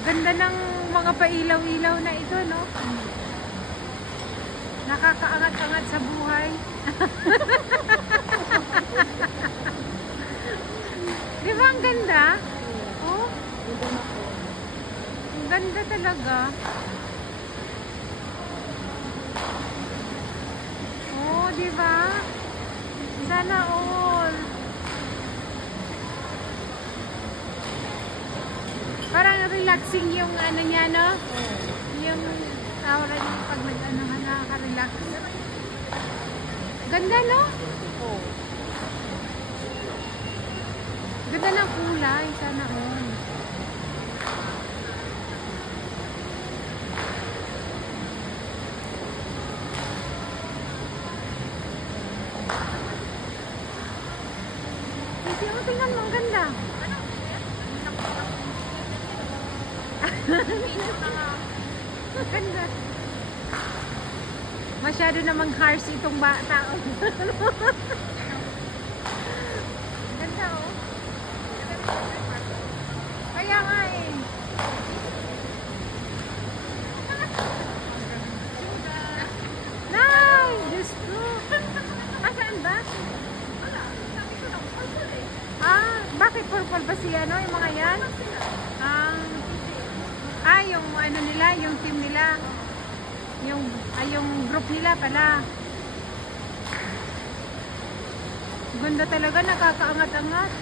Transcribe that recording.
Ganda ng mga pailaw-ilaw na ito, no? Nakakaangat-angat sa buhay. Di ba ang ganda? Oh? Ang ganda talaga. Oh, di ba? Sana all. Parang relaxing yung ano niya, no? Yung aura niya pag nag-ano ka, nakaka-relax. Ganda, no? Ganda ng kulay. Sana all. Tingnan mo, ang ganda. Ganda. Masyado namang harsh itong bata. Ganda, oh. Kaya nga eh. Nay! Diyos ko. Saan ba? Bakit purple ba siya, no? Yung mga yan? Yung ano nila, yung team nila. Yung group nila pala. Ganda talaga, nakakaangat-angat.